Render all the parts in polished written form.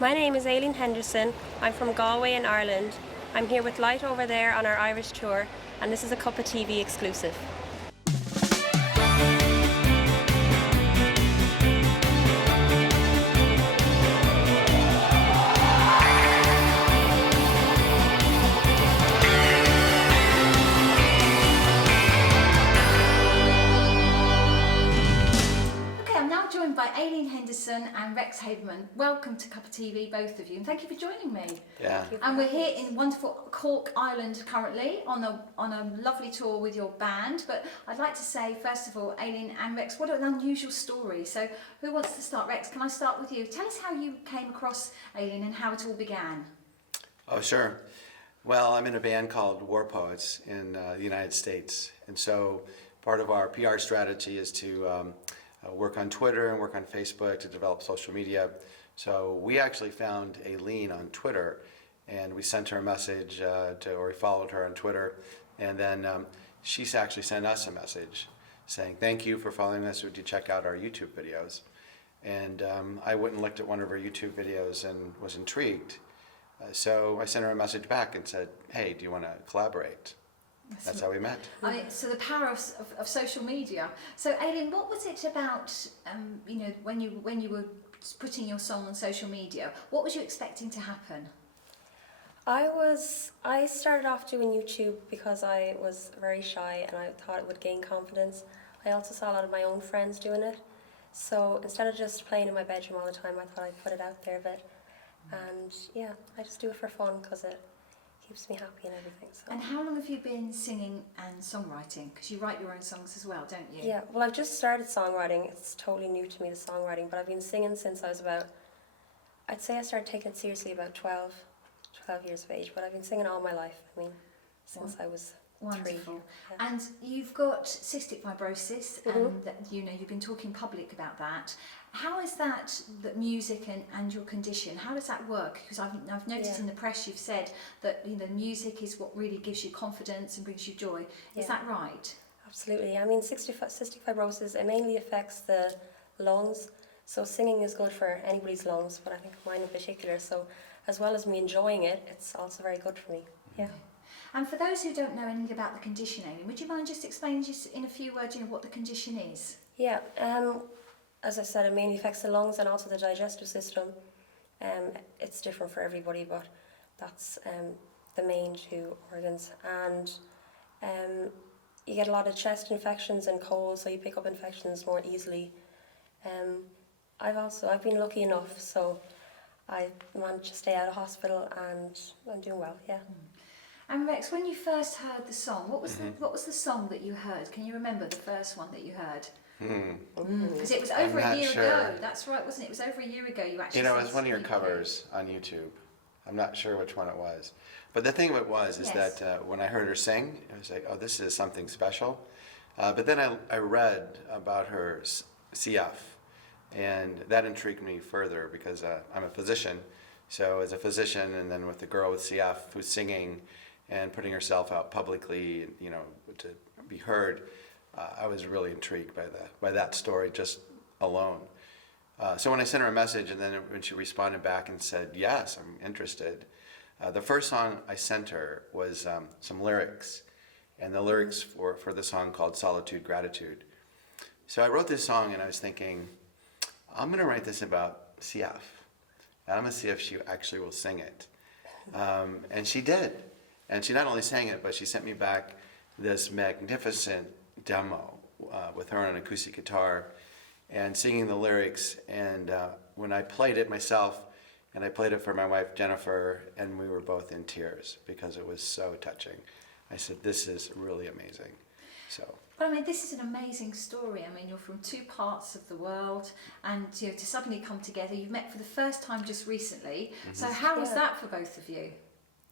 My name is Aileen Henderson. I'm from Galway in Ireland. I'm here with Light over there on our Irish tour, and this is a CuppaTV exclusive. By Aileen Henderson and Rex Haberman. Welcome to CuppaTV, both of you, and thank you for joining me. Yeah. And we're here in wonderful Cork, Ireland currently on a lovely tour with your band. But I'd like to say, first of all, Aileen and Rex, what an unusual story. So who wants to start? Rex, can I start with you? Tell us how you came across Aileen and how it all began. Oh, sure. Well, I'm in a band called War Poets in the United States. And so part of our PR strategy is to work on Twitter and work on Facebook to develop social media. So we actually found Aileen on Twitter, and we sent her a message, or we followed her on Twitter, and then she actually sent us a message saying, "Thank you for following us. Would you check out our YouTube videos?" And I went and looked at one of her YouTube videos and was intrigued. So I sent her a message back and said, "Hey, do you want to collaborate?" That's how we met. I mean, so the power of social media. So Aileen, what was it about, when you were putting your song on social media, what was you expecting to happen? I started off doing YouTube because I was very shy and I thought it would gain confidence. I also saw a lot of my own friends doing it. So instead of just playing in my bedroom all the time, I thought I'd put it out there a bit. And yeah, I just do it for fun because it keeps me happy and everything. So. And how long have you been singing and songwriting? Because you write your own songs as well, don't you? Yeah, well, I've just started songwriting. It's totally new to me, the songwriting, but I've been singing since I was I'd say I started taking it seriously about 12 years of age, but I've been singing all my life, since I was Wonderful. 3. Yeah. And you've got cystic fibrosis, and that, you've been talking public about that. How is that music and your condition, how does that work? Because I've noticed in the press you've said that music is what really gives you confidence and brings you joy. Is that right? Absolutely. Cystic fibrosis, it mainly affects the lungs. So singing is good for anybody's lungs, but I think mine in particular. So as well as me enjoying it, it's also very good for me. Yeah. And for those who don't know anything about the condition, Aileen, would you mind just explaining just in a few words what the condition is? Yeah. As I said, it mainly affects the lungs and also the digestive system. It's different for everybody, but that's the main 2 organs. And you get a lot of chest infections and colds, so you pick up infections more easily. I've been lucky enough, so I managed to stay out of hospital and I'm doing well, yeah. And Rex, when you first heard the song, what was the song that you heard? Can you remember the first one that you heard? Because it was over a year ago. That's right, wasn't it? It was over a year ago you actually. It was one of your covers on YouTube. I'm not sure which one it was. But the thing of it was is that when I heard her sing, I was like, oh, this is something special. But then I read about her CF, and that intrigued me further because I'm a physician. So as a physician, and then with the girl with CF who's singing and putting herself out publicly, to be heard, I was really intrigued by that story just alone. So when I sent her a message, and then when she responded back and said, yes, I'm interested, the first song I sent her was some lyrics, and the lyrics for the song called Solitude, Gratitude. So I wrote this song and I was thinking, I'm going to write this about CF, and I'm going to see if she actually will sing it. And she did. And she not only sang it, but she sent me back this magnificent demo with her on an acoustic guitar and singing the lyrics. And when I played it myself, and I played it for my wife Jennifer, and we were both in tears because it was so touching. I said, this is really amazing. So. But this is an amazing story. You're from 2 parts of the world, and to suddenly come together. You've met for the first time just recently. Mm-hmm. So how was that for both of you?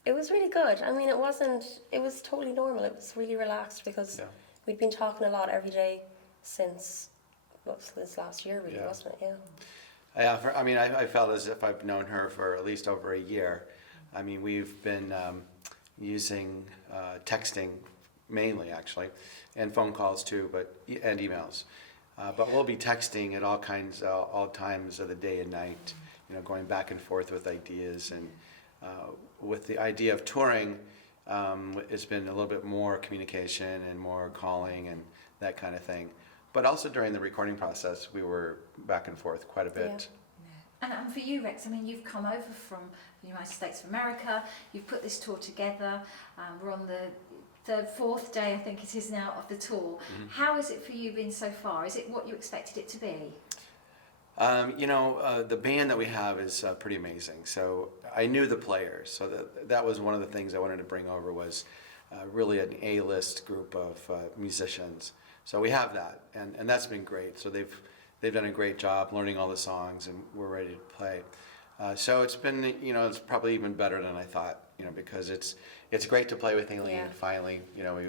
It was really good. It was totally normal. It was really relaxed because we'd been talking a lot every day since last year, really, wasn't it? Yeah. Yeah, I felt as if I've known her for at least over a year. We've been using texting mainly, actually, and phone calls too, and emails. But we'll be texting at all times of the day and night. going back and forth with ideas. And with the idea of touring, it's been a little bit more communication and more calling and that kind of thing. But also during the recording process, we were back and forth quite a bit. And for you, Rex, I mean, you've come over from the United States of America, you've put this tour together, we're on the fourth day, I think it is now, of the tour. How has it for you been so far? Is it what you expected it to be? The band that we have is pretty amazing. So I knew the players, so that was one of the things I wanted to bring over was really an A-list group of musicians. So we have that, and that's been great. So they've done a great job learning all the songs, and we're ready to play. So it's been, it's probably even better than I thought, because it's great to play with Aileen finally.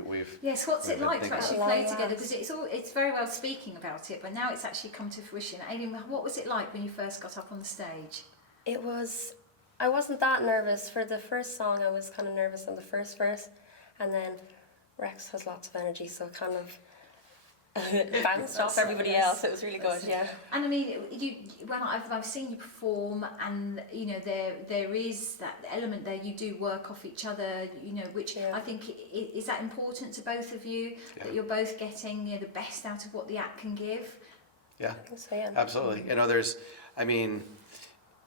We've Yes, what's it like to actually play together? Because it's very well speaking about it, but now it's actually come to fruition. Aileen, what was it like when you first got up on the stage? I wasn't that nervous. For the first song, I was kind of nervous on the first verse, and then Rex has lots of energy, so kind of bounced off everybody else. It was really good, yeah. And I mean, I've seen you perform, and there is that element there. You do work off each other, which I think is that important to both of you, that you're both getting the best out of what the act can give. Yeah, I think so, yeah. Absolutely.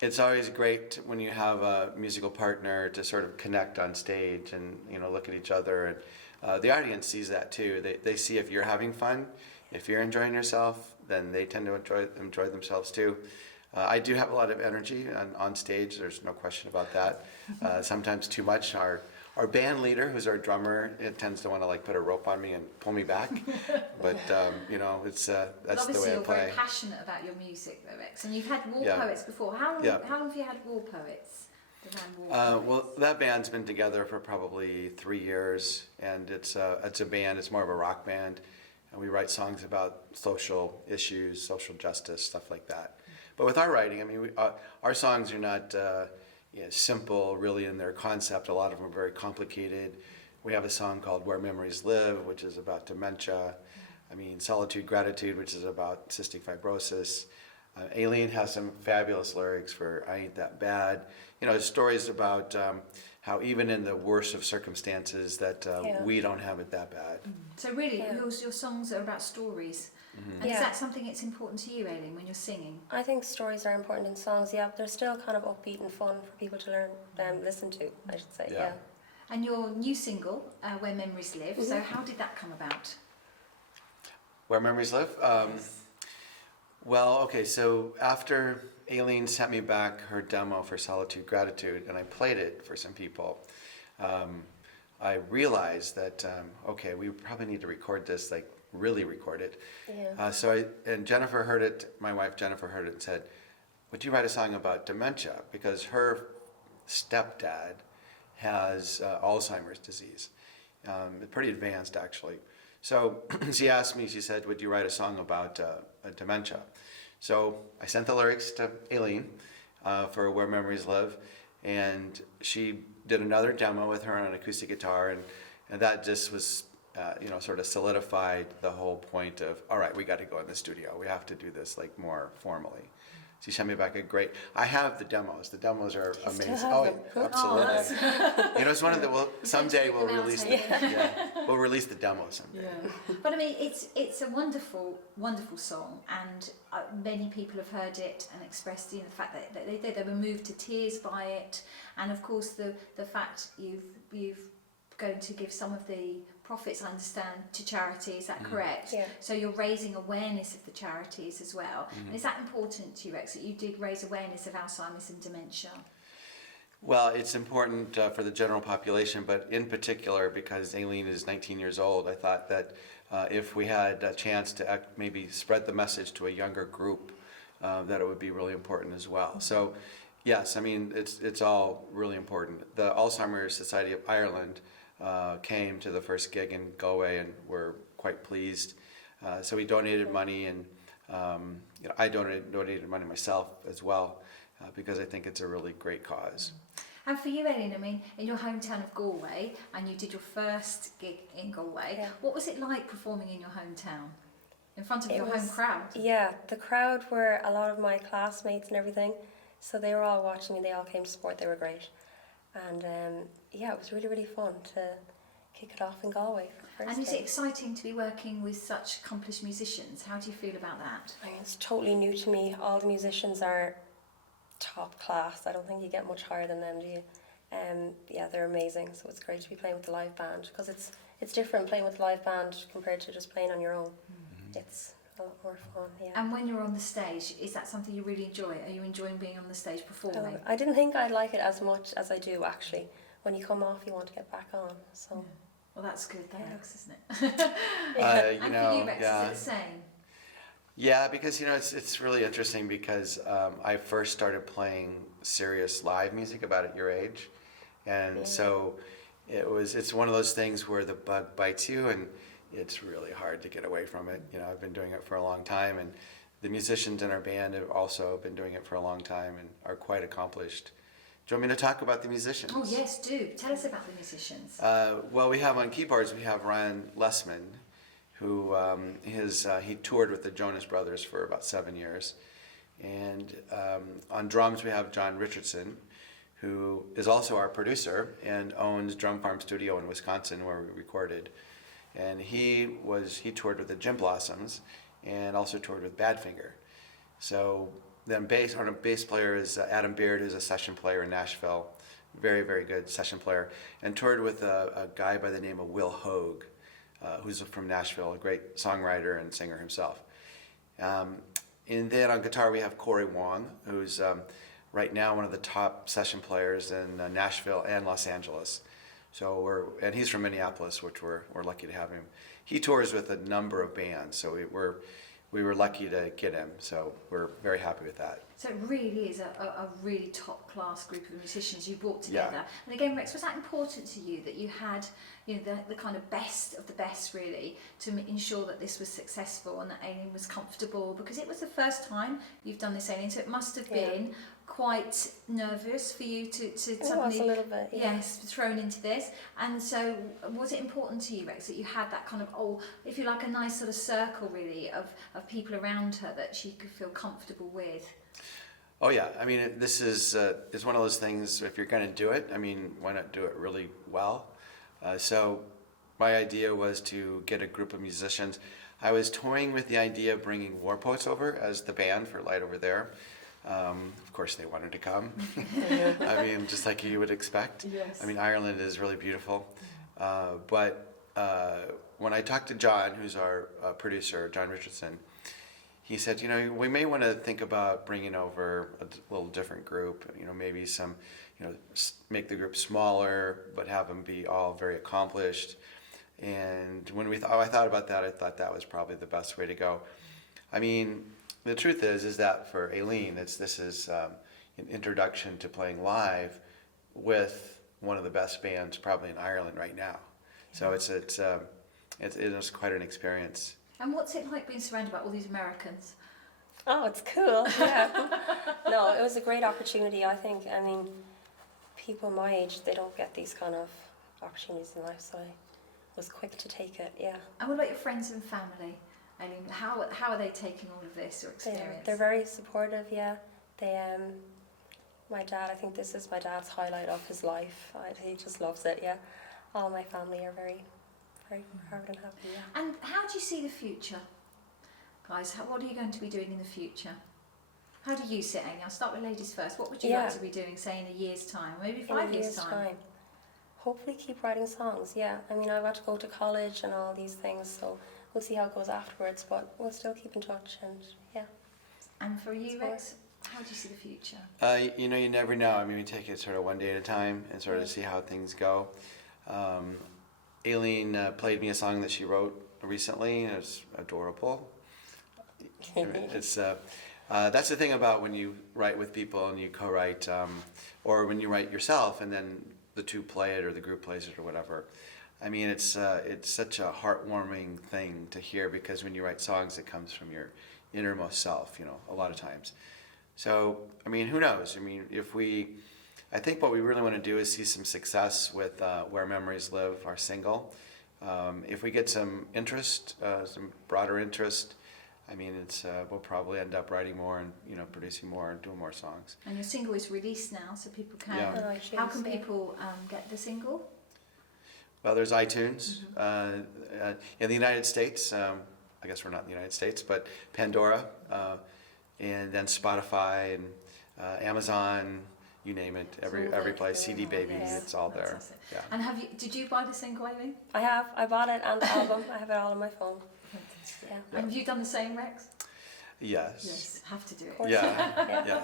It's always great when you have a musical partner to sort of connect on stage and look at each other, and the audience sees that too. They see if you're having fun, if you're enjoying yourself, then they tend to enjoy themselves too. I do have a lot of energy on stage. There's no question about that. Sometimes too much. Our band leader, who's our drummer, tends to want to put a rope on me and pull me back. But it's that's the way I play. Obviously, you're very passionate about your music, though, Rex, and you've had war poets before. How long have you had war poets? Well, that band's been together for probably 3 years, and it's a band. It's more of a rock band, and we write songs about social issues, social justice, stuff like that. But with our writing, our songs are not simple, really, in their concept. A lot of them are very complicated. We have a song called "Where Memories Live," which is about dementia. "Solitude, Gratitude," which is about cystic fibrosis. Aileen has some fabulous lyrics for "I Ain't That Bad." Stories about how even in the worst of circumstances that we don't have it that bad. So really, your songs are about stories. And is that something that's important to you, Aileen, when you're singing? I think stories are important in songs, but they're still kind of upbeat and fun for people to listen to, I should say, yeah. And your new single, "Where Memories Live," so how did that come about? Where Memories Live? Well, okay, so after Aileen sent me back her demo for Solitude, Gratitude, and I played it for some people, I realized that, we probably need to record this, really record it. Yeah. And Jennifer heard it, my wife Jennifer heard it and said, "Would you write a song about dementia?" Because her stepdad has Alzheimer's disease, pretty advanced actually. So she asked me, she said, "Would you write a song about dementia?" So I sent the lyrics to Aileen for "Where Memories Live," and she did another demo with her on an acoustic guitar, and that just was sort of solidified the whole point of, all right, we got to go in the studio. We have to do this more formally. She sent me back I have the demos. The demos are amazing. Absolutely. It's one of the, someday we'll release we'll release the demos someday. Yeah. But it's a wonderful, wonderful song, and many people have heard it and expressed the fact that they were moved to tears by it, and of course the fact you've going to give some of the profits, I understand, to charity. Is that correct? Yeah. So you're raising awareness of the charities as well. And is that important to you, Rex, that you did raise awareness of Alzheimer's and dementia? Well, it's important for the general population, but in particular because Aileen is 19 years old, I thought that if we had a chance to maybe spread the message to a younger group, that it would be really important as well. So, yes, it's all really important. The Alzheimer's Society of Ireland came to the first gig in Galway and were quite pleased. So we donated money, and I donated money myself as well because I think it's a really great cause. And for you, Aileen, in your hometown of Galway, and you did your first gig in Galway, what was it like performing in your hometown, in front of your home crowd? Yeah, the crowd were a lot of my classmates and everything. So they were all watching me. They all came to support. They were great, and yeah, it was really, really fun to kick it off in Galway for the first And is day. it exciting to be working with such accomplished musicians? How do you feel about that? I mean, it's totally new to me. All the musicians are top class. I don't think you get much higher than them, do you? Yeah, they're amazing. So it's great to be playing with the live band, because it's different playing with the live band compared to just playing on your own. It's a lot more fun, yeah. And when you're on the stage, is that something you really enjoy? Are you enjoying being on the stage performing? I didn't think I'd like it as much as I do, actually. When you come off, you want to get back on. So. Well, that's good, Yeah. thanks, isn't it? You And for know, you, Rex, yeah. is it the same? Yeah, because it's really interesting because I first started playing serious live music about at your age, and so it's one of those things where the bug bites you, and it's really hard to get away from it. I've been doing it for a long time, and the musicians in our band have also been doing it for a long time and are quite accomplished. Do you want me to talk about the musicians? Oh yes, do. Tell us about the musicians. Well, we have on keyboards, we have Ryan Lessman, who he toured with the Jonas Brothers for about 7 years. And on drums, we have John Richardson, who is also our producer and owns Drum Farm Studio in Wisconsin, where we recorded. And he toured with the Gin Blossoms and also toured with Badfinger. So then our bass player is Adam Beard, who's a session player in Nashville, very, very good session player, and toured with a guy by the name of Will Hogue, who's from Nashville, a great songwriter and singer himself. And then on guitar we have Corey Wong, who's right now one of the top session players in Nashville and Los Angeles. And he's from Minneapolis, which we're lucky to have him. He tours with a number of bands, so we were lucky to get him. So we're very happy with that. So it really is a really top class group of musicians you brought together. Yeah. And again, Rex, was that important to you that you had the kind of best of the best really to ensure that this was successful and that Aileen was comfortable? Because it was the first time you've done this, Aileen, so it must have been quite nervous for you to suddenly a little bit, yeah. yes, thrown into this. And so was it important to you, Rex, that you had that kind of if you like, a nice sort of circle really of people around her that she could feel comfortable with? Oh yeah, I mean this is one of those things. If you're going to do it, I mean, why not do it really well? So my idea was to get a group of musicians. I was toying with the idea of bringing Warpoets over as the band for Light Over There. Of course, they wanted to come. I mean, just like you would expect. Yes. I mean, Ireland is really beautiful. But when I talked to John, who's our producer, John Richardson, he said, we may want to think about bringing over a little different group, maybe some, make the group smaller, but have them be all very accomplished. And when I thought about that, I thought that was probably the best way to go. I mean, the truth is that for Aileen, this is an introduction to playing live with one of the best bands probably in Ireland right now. So it is quite an experience. And what's it like being surrounded by all these Americans? Oh, it's cool, yeah. No, it was a great opportunity, I think. I mean, people my age, they don't get these kind of opportunities in life, so I was quick to take it, yeah. And what about your friends and family? I mean, how are they taking all of this, your experience? They're very supportive, yeah. My dad, I think this is my dad's highlight of his life. He just loves it, yeah. All my family are very, very proud and happy, yeah. And how do you see the future? Guys, what are you going to be doing in the future? How do you see it, Amy? I'll start with ladies first. What would you like to be doing, say, in a year's time? Maybe 5 years' time? Hopefully keep writing songs, yeah. I mean, I've got to go to college and all these things, so we'll see how it goes afterwards, but we'll still keep in touch, and yeah. And for you, Rex, how do you see the future? You never know. I mean, we take it sort of one day at a time and sort of see how things go. Aileen played me a song that she wrote recently, and it's adorable. It's that's the thing about when you write with people and you co-write, or when you write yourself and then the two play it or the group plays it or whatever. I mean, it's such a heartwarming thing to hear, because when you write songs, it comes from your innermost self, a lot of times. So, I mean, who knows? I mean, I think what we really want to do is see some success with Where Memories Live, our single. If we get some interest, some broader interest, I mean, it's we'll probably end up writing more and producing more and doing more songs. And your single is released now, so people can. Yeah. On iTunes, How can yeah. people get the single? Well, there's iTunes in the United States. I guess we're not in the United States, but Pandora, and then Spotify and Amazon. You name it, every there. place. CD Baby, Yes. it's all there. Fantastic. Yeah. And did you buy the single, Amy? I bought it and the album. I have it all on my phone. Yeah. And have you done the same, Rex? Yes. Have to do it. course. Yeah. Yeah. Yeah.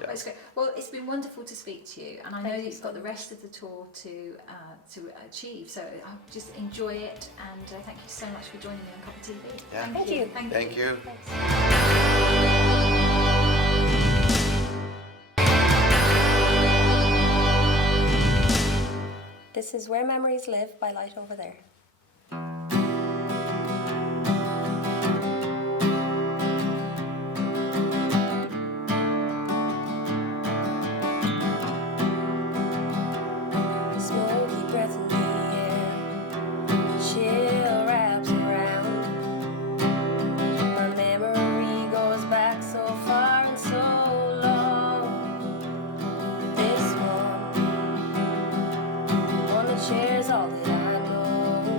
Well, it's great. Well, it's been wonderful to speak to you, and I know Thank that you you've so got the much. rest of the tour to achieve. So just enjoy it, and thank you so much for joining me on CuppaTV. Yeah. Thank you. Thank you. Thanks. This is Where Memories Live by Light Over There. Smoky breath in the air, chill wraps around. My memory goes back so far and so long. This one that shares all that I know.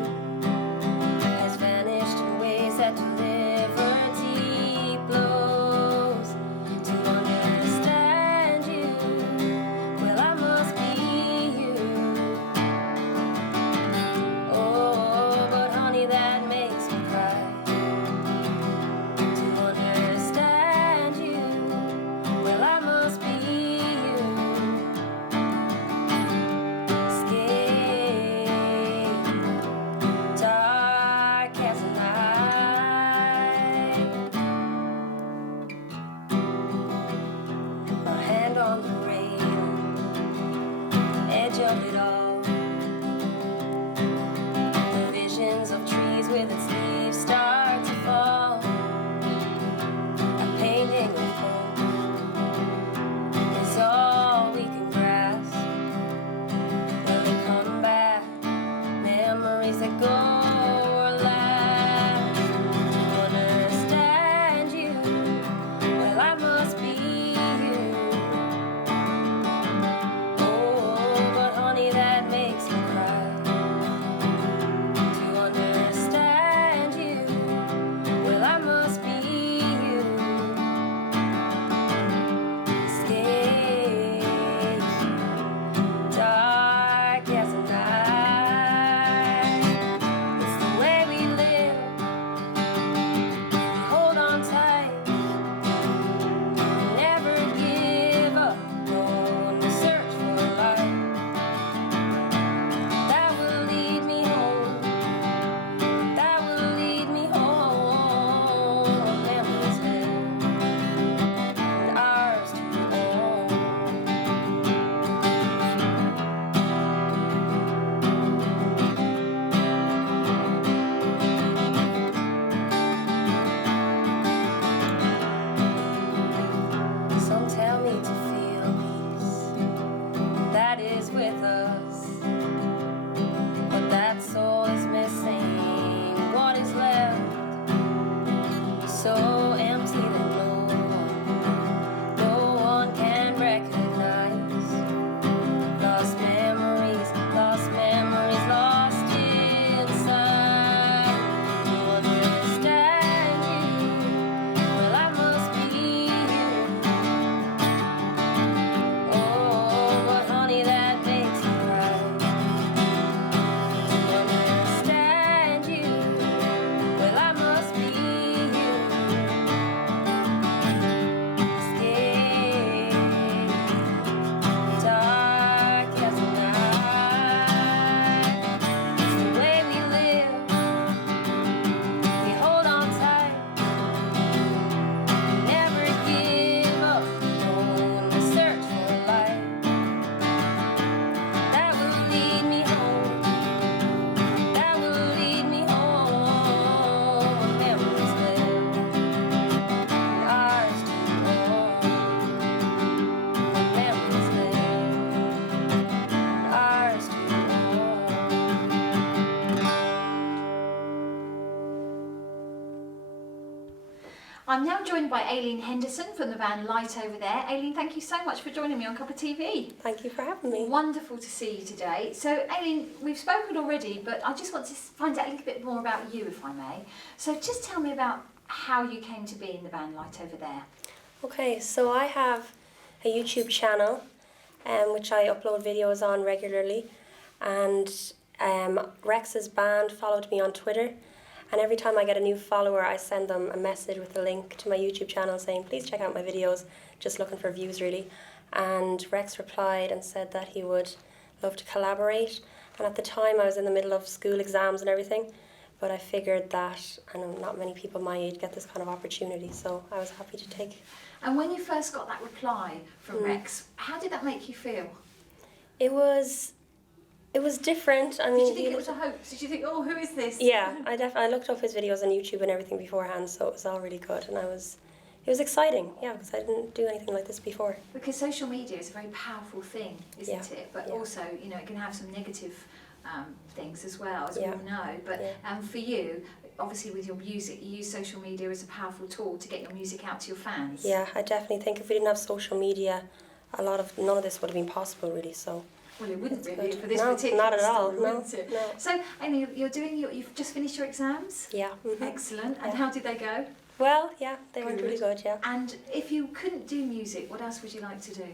I'm now joined by Aileen Henderson from the band Light over there. Aileen, thank you so much for joining me on CuppaTV. Thank you for having me. Wonderful to see you today. So Aileen, we've spoken already, but I just want to find out a little bit more about you, if I may. So just tell me about how you came to be in the band Light over there. Okay, so I have a YouTube channel which I upload videos on regularly, and Rex's band followed me on Twitter. And every time I get a new follower, I send them a message with a link to my YouTube channel saying, please check out my videos, just looking for views really. And Rex replied and said that he would love to collaborate. And at the time I was in the middle of school exams and everything, but I figured that I know not many people my age get this kind of opportunity, so I was happy to take it. And when you first got that reply from Rex, how did that make you feel? It was different. I mean, did you think it was a hoax? Did you think, oh, who is this? Yeah, I looked up his videos on YouTube and everything beforehand, so it was all really good, and it was exciting, yeah, because I didn't do anything like this before. Because social media is a very powerful thing, isn't it? But yeah. also, you know, it can have some negative things as well, as we Yeah. all know. But for you, obviously with your music, you use social media as a powerful tool to get your music out to your fans. Yeah, I definitely think if we didn't have social media, none of this would have been possible, really. So. Well, it wouldn't That's really good. for this No, particular not at all. story, No, wouldn't it? no. So, Amy, you've just finished your exams. Yeah. Mm-hmm. Excellent. And Yeah. how did they go? Well, yeah, they went really Good. good. Yeah. And if you couldn't do music, what else would you like to do?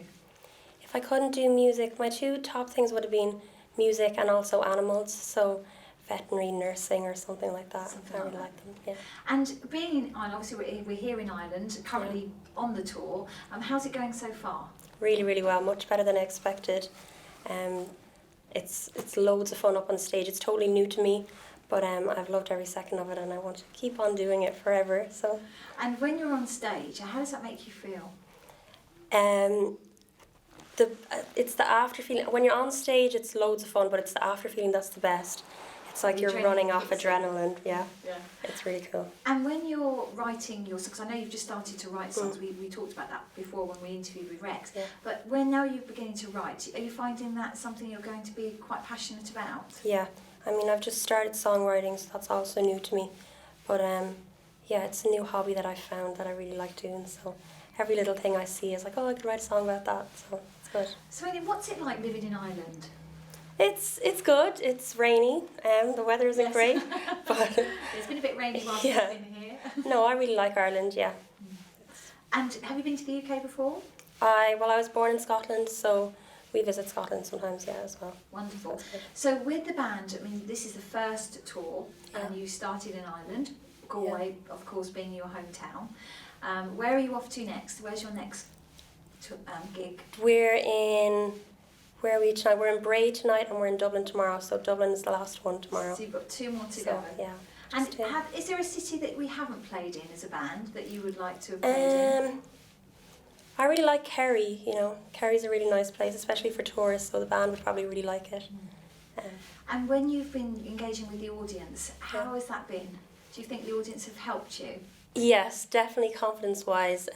If I couldn't do music, my two top things would have been music and also animals. So, veterinary nursing or something like that. Something I like really that. like them. Yeah. And being in Ireland, obviously we're here in Ireland, currently on the tour. How's it going so far? Really, really well. Much better than I expected. It's loads of fun up on stage. It's totally new to me, but I've loved every second of it, and I want to keep on doing it forever. So, And when you're on stage, how does that make you feel? it's the after feeling. When you're on stage, it's loads of fun, but it's the after feeling that's the best. It's like you're running off adrenaline. Yeah, it's really cool. And when you're writing your songs, because I know you've just started to write songs, we talked about that before when we interviewed with Rex, Yeah. but when now you're beginning to write, are you finding that something you're going to be quite passionate about? Yeah, I mean, I've just started songwriting, so that's also new to me. But yeah, it's a new hobby that I found that I really like doing. So every little thing I see is like, oh, I could write a song about that. So it's good. So Amy, what's it like living in Ireland? It's good. It's rainy. The weather isn't great, but It's been a bit rainy while Yeah. we've been here. no, I really like Ireland. Yeah. And have you been to the UK before? I was born in Scotland, so we visit Scotland sometimes. Yeah, as well. Wonderful. That's good. So with the band, I mean, this is the first tour, and Yeah. you started in Ireland, Galway, of course, being your hometown. Where are you off to next? Where's your next gig? We're in. Where are we tonight? We're in Bray tonight, and we're in Dublin tomorrow. So Dublin is the last one tomorrow. So you've got two more to So go. yeah. And just, is there a city that we haven't played in as a band that you would like to have played in? I really like Kerry. You know, Kerry's a really nice place, especially for tourists. So the band would probably really like it. And when you've been engaging with the audience, how Yeah. has that been? Do you think the audience have helped you? Yes, definitely confidence-wise.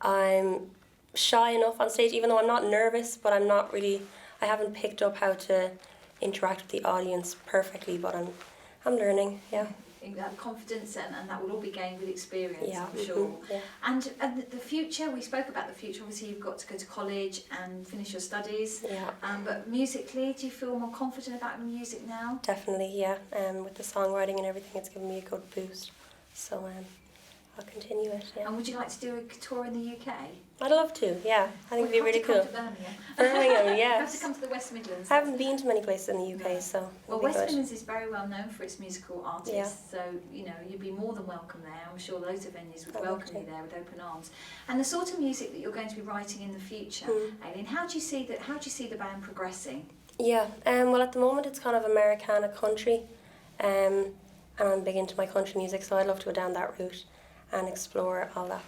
I'm shy enough on stage, even though I'm not nervous, but I'm not really. I haven't picked up how to interact with the audience perfectly, but I'm learning. Yeah. In that confidence, and that will all be gained with experience, Yeah. I'm sure. Yeah. And the future, we spoke about the future. Obviously, you've got to go to college and finish your studies. Yeah. But musically, do you feel more confident about the music now? Definitely. Yeah. With the songwriting and everything, it's given me a good boost. So I'll continue it. Yeah. And would you like to do a tour in the UK? I'd love to. Yeah. I think it'd be really cool. Come to Birmingham. Birmingham. You have Yes. to come to the West Midlands. I haven't been to many places in the UK, No. so Well, it'll be West good. Midlands is very well known for its musical artists, Yeah. so you know you'd be more than welcome there. I'm sure loads of venues would I'd welcome love you to. there with open arms. And the sort of music that you're going to be writing in the future, Aileen, how do you see that? How do you see the band progressing? Yeah. Well, at the moment it's kind of Americana country, and I'm big into my country music, so I'd love to go down that route and explore all that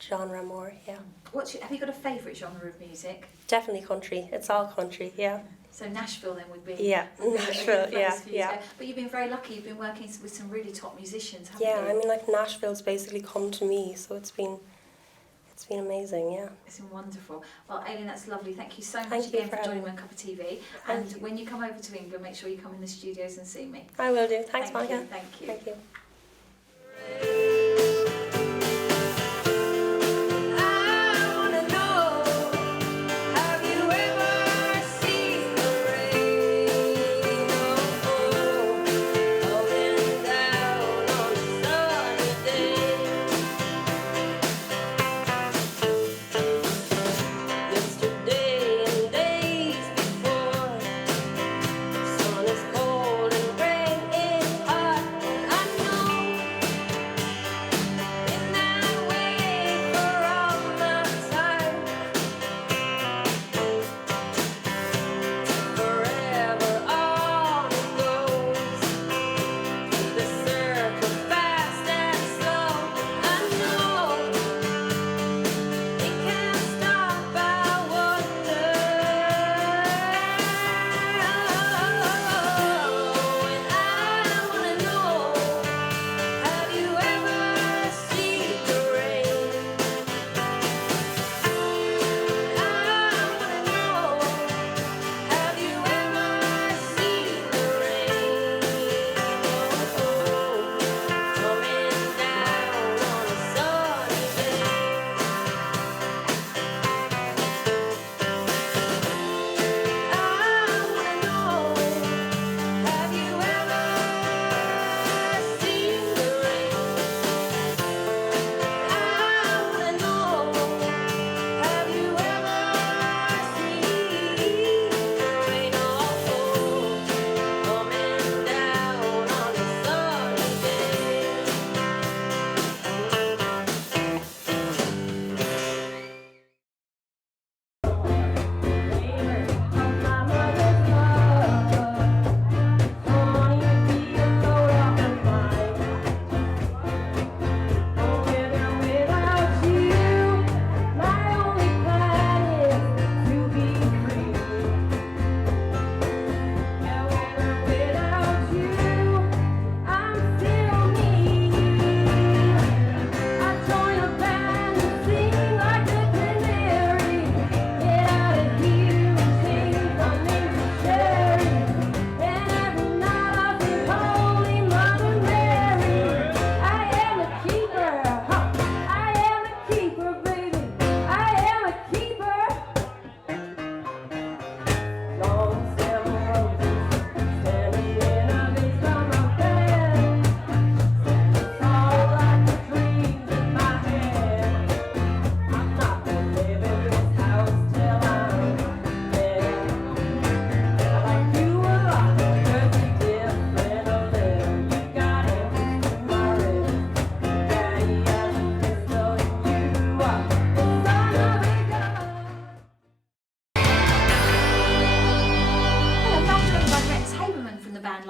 genre more. Yeah. Have you got a favourite genre of music? Definitely country. It's all country. Yeah. So Nashville then would be. Yeah. would be a Nashville. good place Yeah. for you to Yeah. go. But you've been very lucky. You've been working with some really top musicians, haven't Yeah. you? I mean, like Nashville's basically come to me, so it's been amazing. Yeah. It's been wonderful. Well, Aileen, that's lovely. Thank you so much Thank you again for for joining having me on CuppaTV. Thank And when you come over to England, make sure you come in the studios and see me. I will do. Thanks, Thank Monica. you. Thank you. Thank you.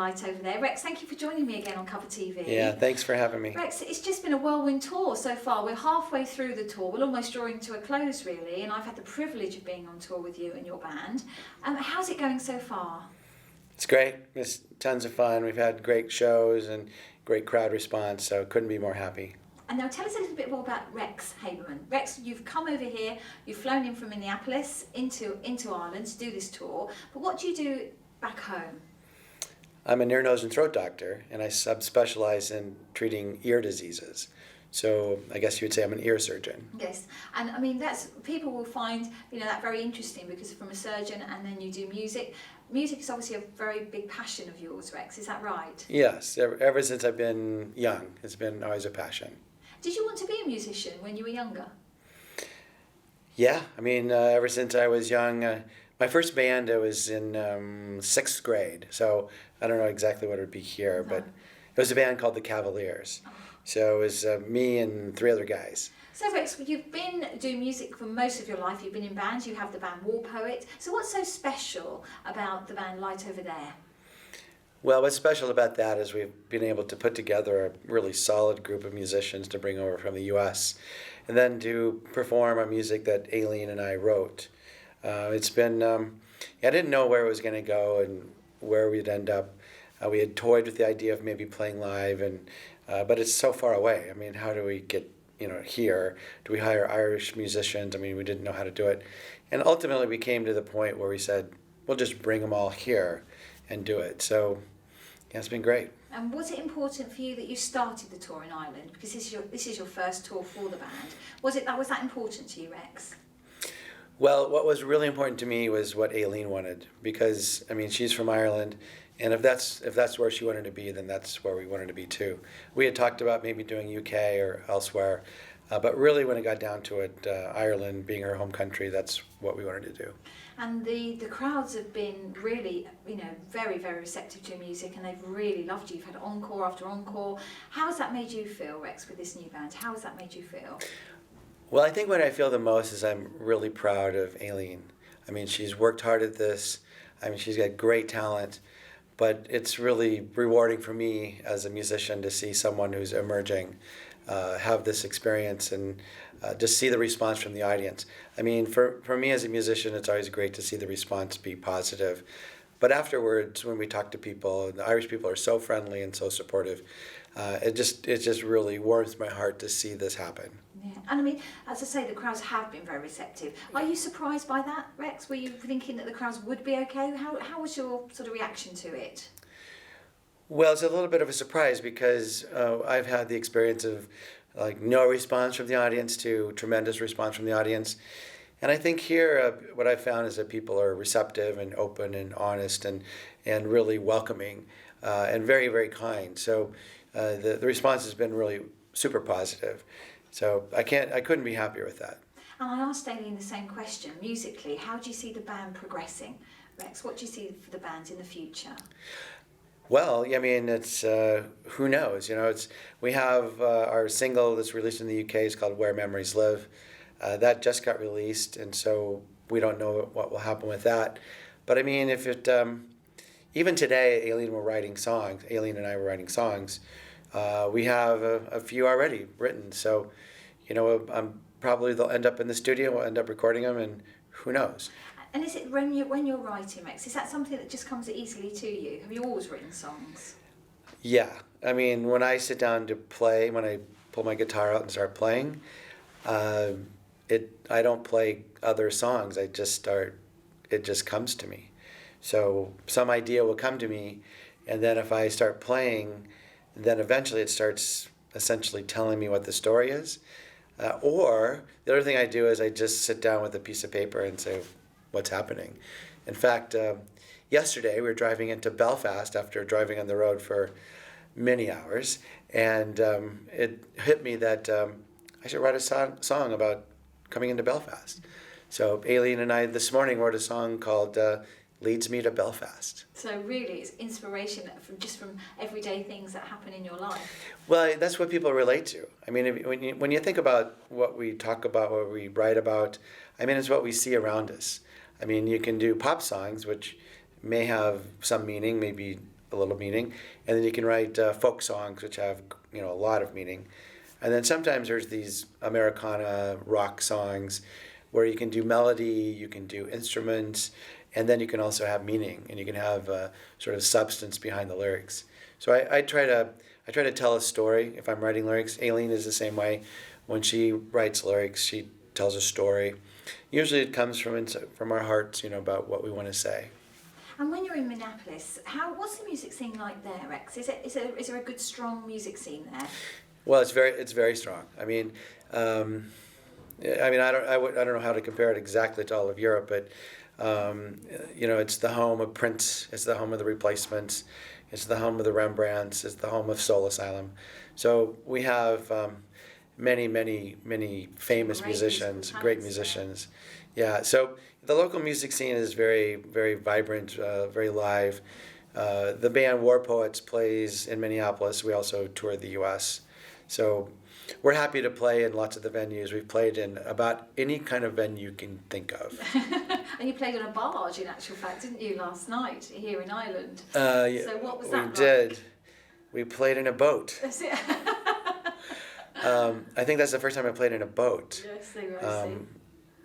Light Over There. Rex, thank you for joining me again on CuppaTV. Yeah, thanks for having me. Rex, it's just been a whirlwind tour so far. We're halfway through the tour. We're almost drawing to a close, really, and I've had the privilege of being on tour with you and your band. How's it going so far? It's great. It's tons of fun. We've had great shows and great crowd response, so couldn't be more happy. And now tell us a little bit more about Rex Haberman. Rex, you've come over here, you've flown in from Minneapolis into Ireland to do this tour, but what do you do back home? I'm a ear, nose, and throat doctor, and I subspecialize in treating ear diseases. So I guess you would say I'm an ear surgeon. Yes, and I mean people will find that very interesting because from a surgeon and then you do music. Music is obviously a very big passion of yours, Rex. Is that right? Yes, ever since I've been young, it's been always a passion. Did you want to be a musician when you were younger? Yeah, I mean, ever since I was young. My first band, I was in 6th grade, so I don't know exactly what it would be here, but it was a band called the Cavaliers. So it was me and 3 other guys. So Rex, you've been doing music for most of your life. You've been in bands. You have the band War Poet. So what's so special about the band Light Over There? Well, what's special about that is we've been able to put together a really solid group of musicians to bring over from the U.S. and then to perform our music that Aileen and I wrote. It's been, I didn't know where it was going to go and where we'd end up. We had toyed with the idea of maybe playing live, but it's so far away. I mean, how do we get here? Do we hire Irish musicians? I mean, we didn't know how to do it. And ultimately we came to the point where we said, we'll just bring them all here and do it. So yeah, it's been great. And was it important for you that you started the tour in Ireland? Because this is your first tour for the band. Was that important to you, Rex? Well, what was really important to me was what Aileen wanted, because I mean, she's from Ireland, and if that's where she wanted to be, then that's where we wanted to be too. We had talked about maybe doing UK or elsewhere, but really when it got down to it, Ireland being her home country, that's what we wanted to do. And the crowds have been really, very, very receptive to your music, and they've really loved you. You've had encore after encore. How has that made you feel, Rex, with this new band? How has that made you feel? Well, I think what I feel the most is I'm really proud of Aileen. I mean, she's worked hard at this. I mean, she's got great talent, but it's really rewarding for me as a musician to see someone who's emerging have this experience and just see the response from the audience. I mean, for me as a musician, it's always great to see the response be positive. But afterwards, when we talk to people, the Irish people are so friendly and so supportive. It just really warms my heart to see this happen. Yeah, and I mean, as I say, the crowds have been very receptive. Are you surprised by that, Rex? Were you thinking that the crowds would be okay? How was your sort of reaction to it? Well, it's a little bit of a surprise because I've had the experience of like no response from the audience to tremendous response from the audience. And I think here what I've found is that people are receptive and open and honest and really welcoming and very, very kind. So the response has been really super positive. So I couldn't be happier with that. And I asked Aileen the same question. Musically, how do you see the band progressing? Rex, what do you see for the band in the future? Well, I mean, it's who knows? We have our single that's released in the UK is called "Where Memories Live." That just got released, and so we don't know what will happen with that. But I mean, if it even today, Aileen and I were writing songs. We have a few already written, so probably they'll end up in the studio. We'll end up recording them, and who knows? And is it when you're writing, Rex, is that something that just comes easily to you? Have you always written songs? Yeah, I mean, when I sit down to play, when I pull my guitar out and start playing, I don't play other songs. It just comes to me. So some idea will come to me, and then if I start playing, then eventually it starts essentially telling me what the story is. Or the other thing I do is I just sit down with a piece of paper and say, what's happening? In fact, yesterday we were driving into Belfast after driving on the road for many hours, and it hit me that I should write a song about coming into Belfast. So Aileen and I this morning wrote a song called Leads Me to Belfast. So really it's inspiration from everyday things that happen in your life. Well, that's what people relate to. I mean, when you think about what we talk about, what we write about, I mean, it's what we see around us. I mean, you can do pop songs, which may have some meaning, maybe a little meaning, and then you can write folk songs which have a lot of meaning, and then sometimes there's these Americana rock songs where you can do melody, you can do instruments, and then you can also have meaning, and you can have sort of substance behind the lyrics. So I try to tell a story if I'm writing lyrics. Aileen is the same way. When she writes lyrics, she tells a story. Usually it comes from our hearts, about what we want to say. And when you're in Minneapolis, what's the music scene like there, Rex? Is there a good, strong music scene there? Well, it's very strong. I don't know how to compare it exactly to all of Europe, but it's the home of Prince, it's the home of the Replacements, it's the home of the Rembrandts, it's the home of Soul Asylum. So we have many famous musicians, great musicians. Yeah. So the local music scene is very, very vibrant, very live. The band War Poets plays in Minneapolis. We also tour the U.S. So we're happy to play in lots of the venues. We've played in about any kind of venue you can think of. And you played on a barge, in actual fact, didn't you, last night here in Ireland? Yeah, so what was that like? We did. We played in a boat. That's it. I think that's the first time I played in a boat. Yes, I see.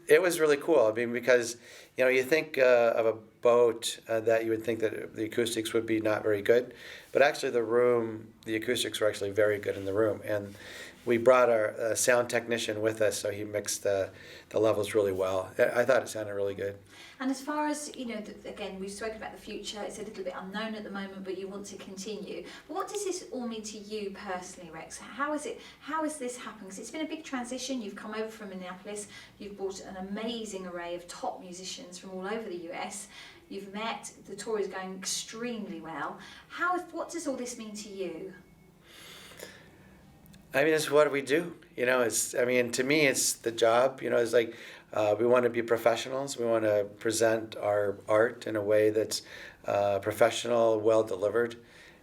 It was really cool. I mean, because you think of a boat that you would think that the acoustics would be not very good, but actually the acoustics were actually very good in the room. And we brought our sound technician with us, so he mixed the levels really well. I thought it sounded really good. And as far as, again, we've spoken about the future, it's a little bit unknown at the moment, but you want to continue. But what does this all mean to you personally, Rex? How is this happening? Because it's been a big transition. You've come over from Minneapolis, you've brought an amazing array of top musicians from all over the US, you've met, the tour is going extremely well. What does all this mean to you? I mean, it's what we do. To me, it's the job. It's like we want to be professionals. We want to present our art in a way that's professional, well delivered,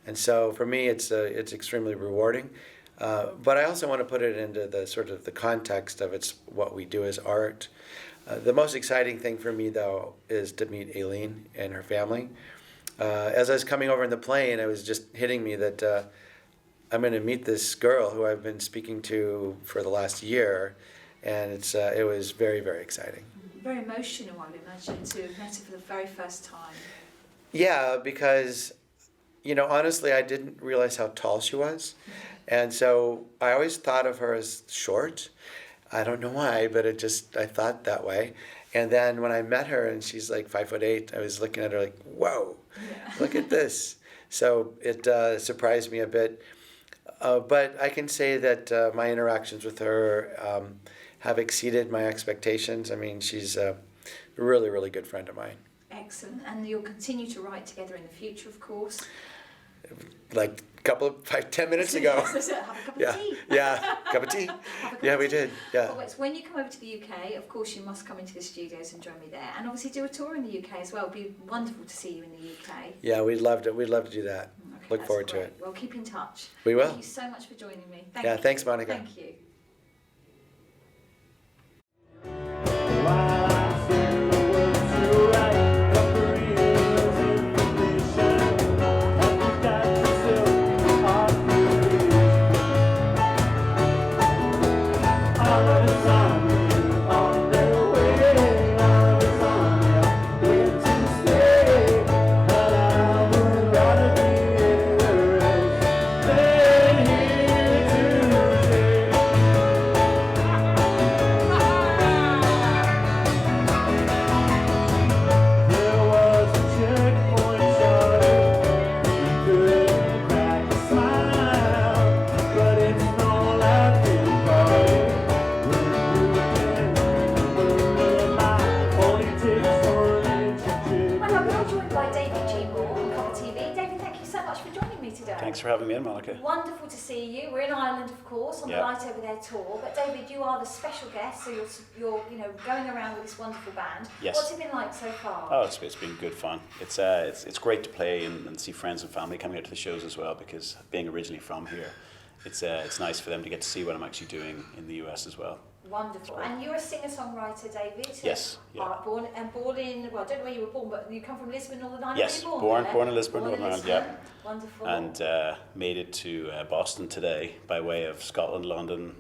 and so for me, it's extremely rewarding. But I also want to put it into the sort of the context of it's what we do as art. The most exciting thing for me, though, is to meet Aileen and her family. As I was coming over in the plane, it was just hitting me that I'm going to meet this girl who I've been speaking to for the last year, and it was very, very exciting. Very emotional, I would imagine, to have met her for the very first time. Yeah, because, honestly, I didn't realize how tall she was, and so I always thought of her as short. I don't know why, but I thought that way. And then when I met her and she's like 5'8", I was looking at her like, whoa, look at this. So it surprised me a bit. But I can say that my interactions with her have exceeded my expectations. I mean, she's a really, really good friend of mine. Excellent. And you'll continue to write together in the future, of course. Like 10 minutes ago. Have a cup of tea. Yeah, cup of tea. Yeah, we did. Yeah. Well, when you come over to the UK, of course, you must come into the studios and join me there, and obviously do a tour in the UK as well. It'd be wonderful to see you in the UK. Yeah, we'd love to do that. Okay, Look forward to it. Well, keep in touch. We will. Thank you so much for joining me. Thanks, Monica. Thank you. Thanks for having me in, Monica. Wonderful to see you. We're in Ireland, of course, on the Light Over There tour. But David, you are the special guest, so you're going around with this wonderful band. Yes. What's it been like so far? Oh, it's been good fun. It's great to play and see friends and family coming out to the shows as well, because being originally from here, it's nice for them to get to see what I'm actually doing in the US as well. Wonderful. And you're a singer-songwriter, David? Yes, yeah. Born in, well, I don't know where you were born, but you come from Lisbon, Northern Ireland? Yes, Were you born born in Lisbon, Born in Northern Ireland, Lisbon. yeah. Wonderful. And made it to Boston today by way of Scotland, London,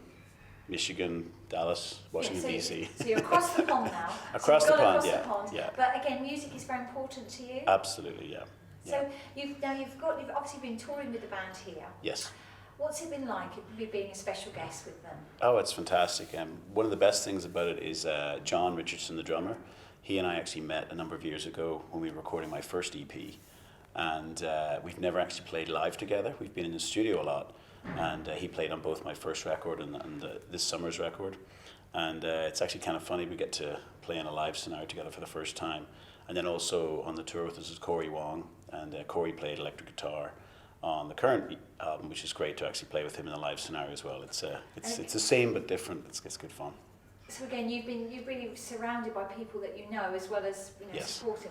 Michigan, Dallas, Washington, Yeah, D.C. So you're across the pond now. Across so you've the gone pond, across yeah, the pond. yeah. But again, music is very important to you. Absolutely, yeah. So you've obviously been touring with the band here. Yes. What's it been like being a special guest with them? Oh, it's fantastic. One of the best things about it is John Richardson, the drummer. He and I actually met a number of years ago when we were recording my first EP. And we've never actually played live together. We've been in the studio a lot. And he played on both my first record and this summer's record. And it's actually kind of funny, we get to play in a live scenario together for the first time. And then also on the tour with us is Corey Wong, and Corey played electric guitar on the current album, which is great to actually play with him in a live scenario as well. It's the same but different. It's good fun. So again, you've really surrounded by people that you know, as well as Yes. supporting,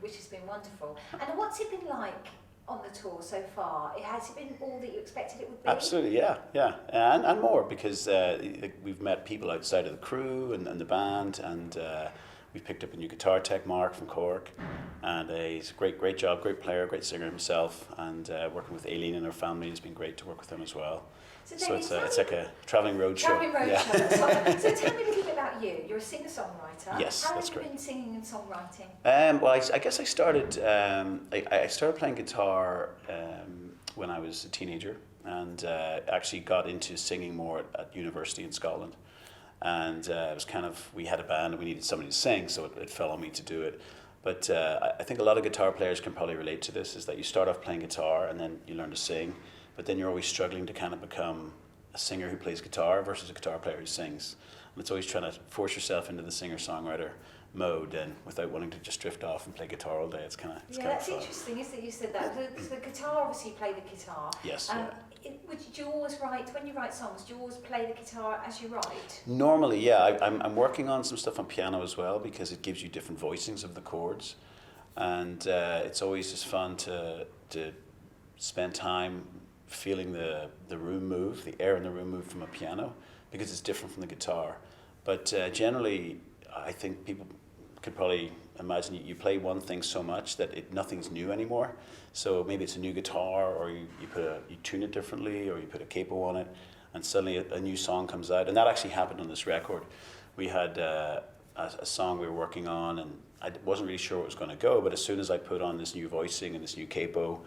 which has been wonderful. And what's it been like on the tour so far? Has it been all that you expected it would be? Absolutely, yeah, and more, because we've met people outside of the crew and the band, and we've picked up a new guitar tech, Mark from Cork, and he's a great job, great player, great singer himself, and working with Aileen and her family has been great to work with them as well. So it's like a travelling road show. Travelling road show. So tell me a little bit about you. You're a singer-songwriter. Yes, How that's have you correct. been singing and songwriting? Well, I guess I started. I started playing guitar when I was a teenager, and actually got into singing more at university in Scotland. And it was kind of, we had a band and we needed somebody to sing, so it fell on me to do it. But I think a lot of guitar players can probably relate to this, is that you start off playing guitar and then you learn to sing, but then you're always struggling to kind of become a singer who plays guitar versus a guitar player who sings. And it's always trying to force yourself into the singer-songwriter mode, and without wanting to just drift off and play guitar all day. It's kind of That's fun. interesting, isn't it? You said that. The guitar, obviously you play the guitar. Yes, Do you always write, when you write songs, do you always play the guitar as you write? Normally, yeah. I'm working on some stuff on piano as well, because it gives you different voicings of the chords, and it's always just fun to spend time feeling the room move, the air in the room move from a piano, because it's different from the guitar. But generally, I think people could probably imagine you play one thing so much that nothing's new anymore. So maybe it's a new guitar, or you tune it differently, or you put a capo on it, and suddenly a new song comes out. And that actually happened on this record. We had a song we were working on, and I wasn't really sure where it was going to go, but as soon as I put on this new voicing and this new capo,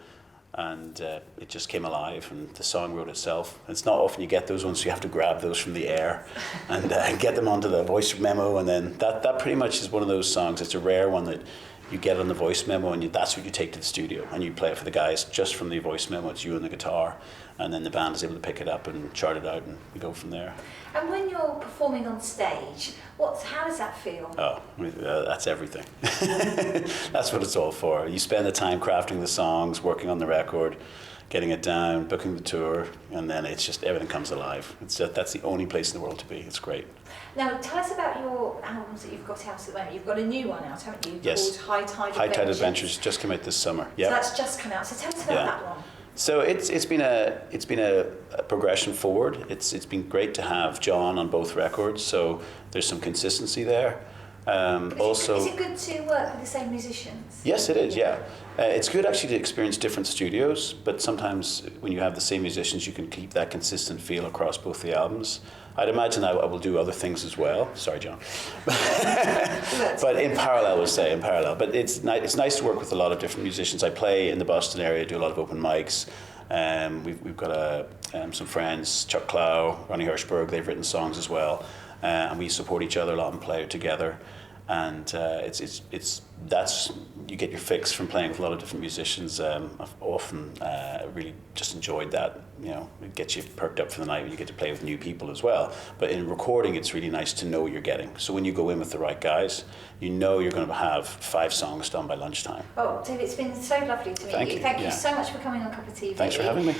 and it just came alive, and the song wrote itself. It's not often you get those ones, so you have to grab those from the air and get them onto the voice memo, and then that pretty much is one of those songs. It's a rare one that you get on the voice memo, and that's what you take to the studio, and you play it for the guys just from the voice memo. It's you and the guitar, and then the band is able to pick it up and chart it out, and we go from there. And when you're performing on stage, how does that feel? Oh, that's everything. That's what it's all for. You spend the time crafting the songs, working on the record, getting it down, booking the tour, and then it's just everything comes alive. That's the only place in the world to be. It's great. Now, tell us about your albums that you've got out at the moment. You've got a new one out, haven't you? Yes. Called High Tide Adventures just came out this summer. Yeah. So that's just come out. So tell us about that one. So it's been a progression forward. It's been great to have John on both records. So there's some consistency there. Is it good to work with the same musicians? Yes, it is. Yeah, it's good actually to experience different studios. But sometimes when you have the same musicians, you can keep that consistent feel across both the albums. I'd imagine I will do other things as well. Sorry, John. But in parallel, we'll say in parallel. But it's nice to work with a lot of different musicians. I play in the Boston area, do a lot of open mics. We've got some friends, Chuck Clow, Ronnie Hirschberg. They've written songs as well, and we support each other a lot and play together. And that's you get your fix from playing with a lot of different musicians. I've often really just enjoyed that. You know, it gets you perked up for the night when you get to play with new people as well. But in recording, it's really nice to know what you're getting. So when you go in with the right guys, you know you're going to have 5 songs done by lunchtime. Oh, David, it's been so lovely to meet you. Thank you so much for coming on CuppaTV. Thanks for having me.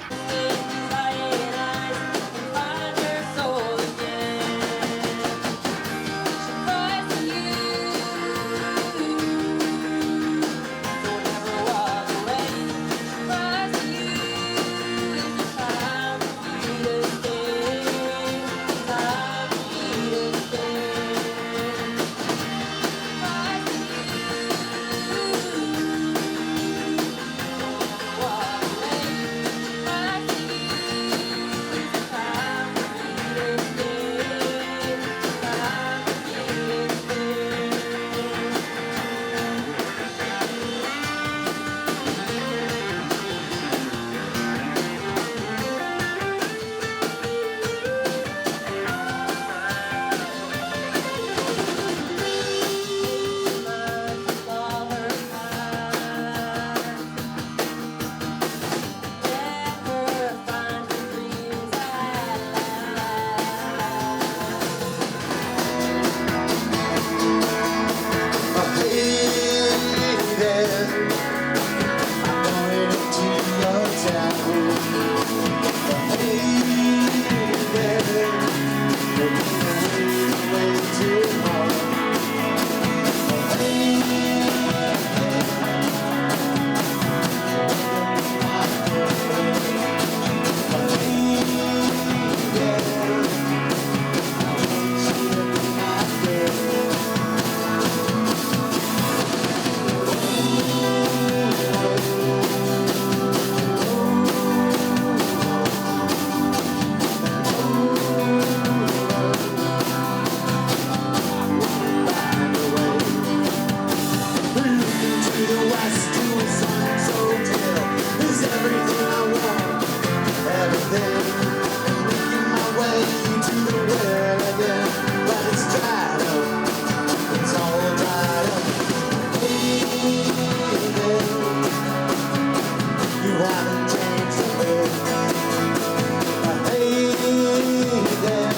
the west, to a sun's hotel is everything I want, everything. Making my way to the well again, but it's dried up, it's all dried up. Hey there, you haven't changed a bit. Hey there,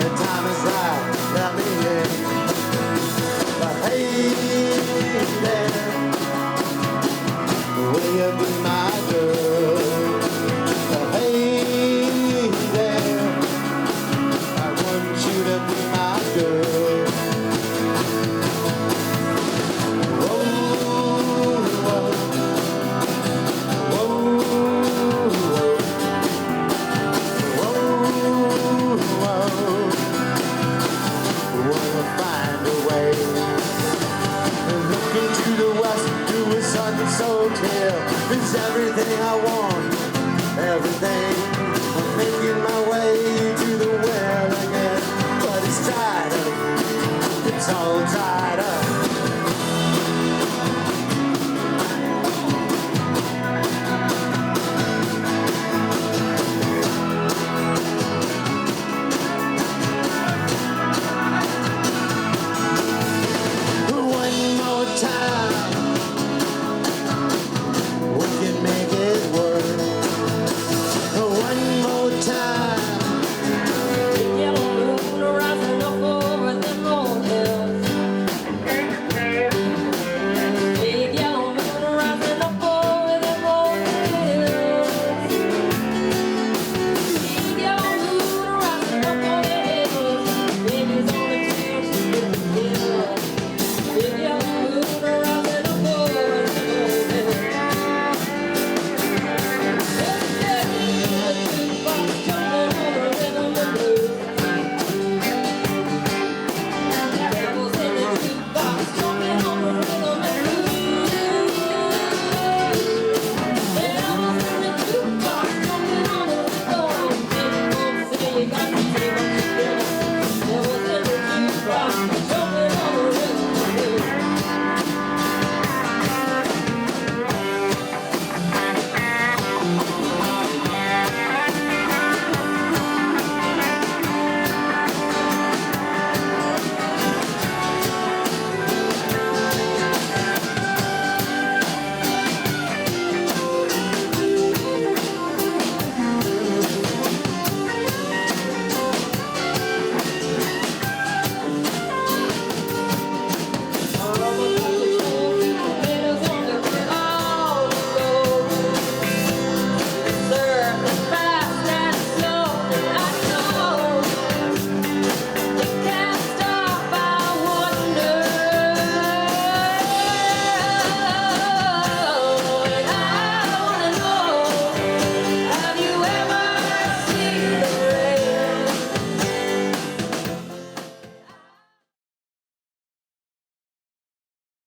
the time is right, let me in. But hey there, will you be my girl? But hey there, I want you to be my girl. Whoa, whoa, whoa, whoa, whoa, whoa. Wanna find a way. Looking to the west, to a sun's hotel is everything I want, everything.